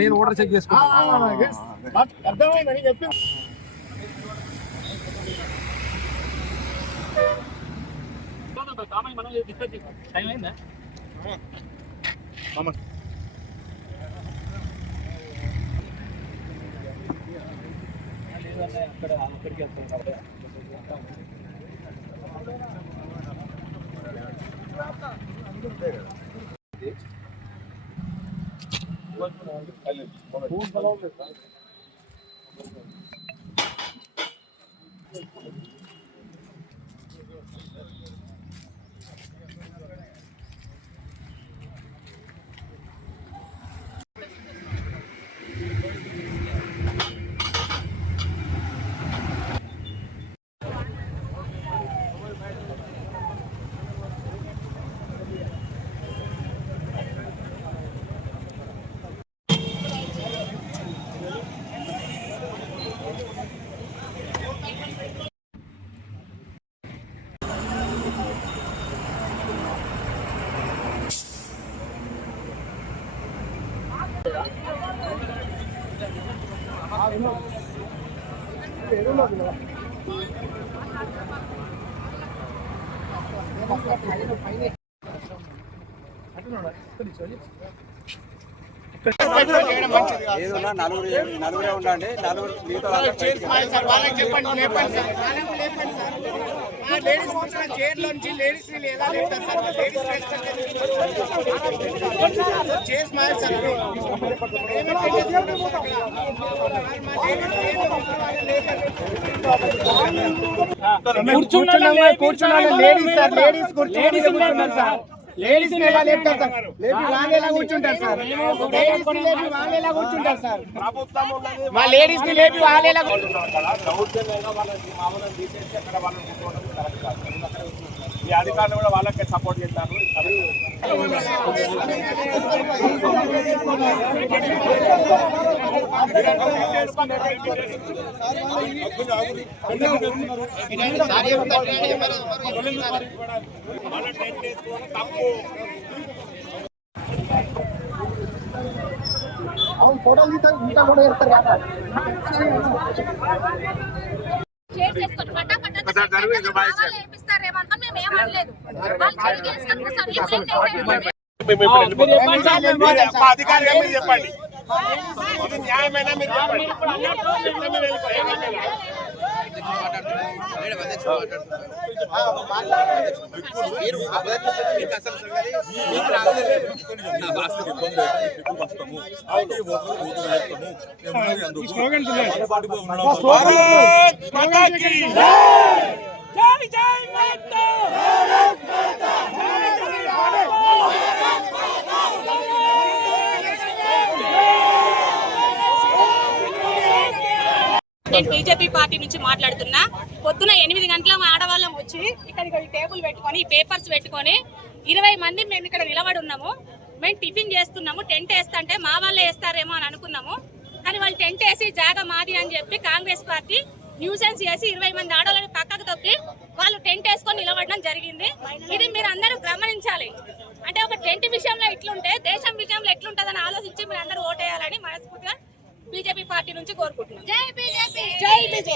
నేను voter check చేసుకుంటాను. అర్థమైందని చెప్పి టైం అయిందా? అక్కడికి వెళ్తాను. నలుగురే ఉండండి. కూర్చున్నాను లేడీస్ సార్, లేడీస్ కూర్చున్నారు సార్. లేడీస్ లేపి వాళ్ళేలా కూర్చుంటారు సార్. లేడీస్ లేపి వాళ్ళేలా కూర్చుంటారు సార్. మా లేడీస్ ని లేపి వాళ్ళేలా ఈ అధికారులు కూడా వాళ్ళకే సపోర్ట్ చేస్తారు. ఫోటోలు ఇంకా కూడా వేస్తారు కదా. అధికారులు చెప్పండి, ఇది న్యాయమైనా మీరు చెప్పండి. నేను బీజేపీ పార్టీ నుంచి మాట్లాడుతున్నా. పొద్దున 8 గంటల ఆడవాళ్ళం వచ్చి ఇక్కడికి టేబుల్ పెట్టుకొని పేపర్స్ పెట్టుకొని 20 మంది మేము ఇక్కడ నిలబడి ఉన్నాము. మేము టిఫిన్ చేస్తున్నాము. టెంట్ వేస్తుంటే మా వాళ్ళే వేస్తారేమో అని అనుకున్నాము. కానీ వాళ్ళు టెంట్ వేసి జాగా మాది అని చెప్పి కాంగ్రెస్ పార్టీ న్యూసెన్స్ చేసి 20 మంది ఆడవాళ్ళని పక్కకు తొక్కి వాళ్ళు టెంట్ వేసుకొని నిలబడడం జరిగింది. ఇది మీరు అందరూ గమనించాలి. అంటే ఒక టెంట్ విషయంలో ఇట్లుంటే దేశం విషయంలో ఎట్లుంటుందని ఆలోచించి మీరు అందరూ ఓటేయాలని మనస్ఫూర్తిగా బీజేపీ పార్టీ నుంచి కోరుకుంటున్నాం. జై బీజేపీ.